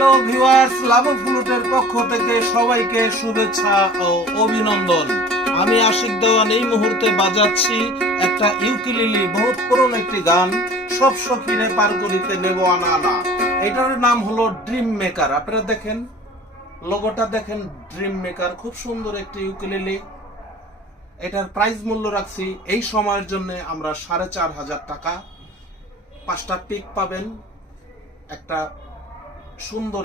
Hello viewers, লাভু ফ্লুটের পক্ষ থেকে সবাইকে শুভেচ্ছা ও অভিনন্দন। আমি আশিক দেওয়ান এই মুহূর্তে বাজাচ্ছি একটা ইউকেলেলে, বহুত পুরনো একটি গান, সব সখীরে পার করিতে নেব আনা আনা। এটার নাম হলো ড্রিম মেকার। আপনারা দেখেন লোগোটা, দেখেন ড্রিম মেকার, খুব সুন্দর একটি ইউকেলেলে। এটার প্রাইস মূল্য রাখছি এই সময়ের জন্য আমরা 4,500 টাকা। 5টা পিক পাবেন, একটা সুন্দর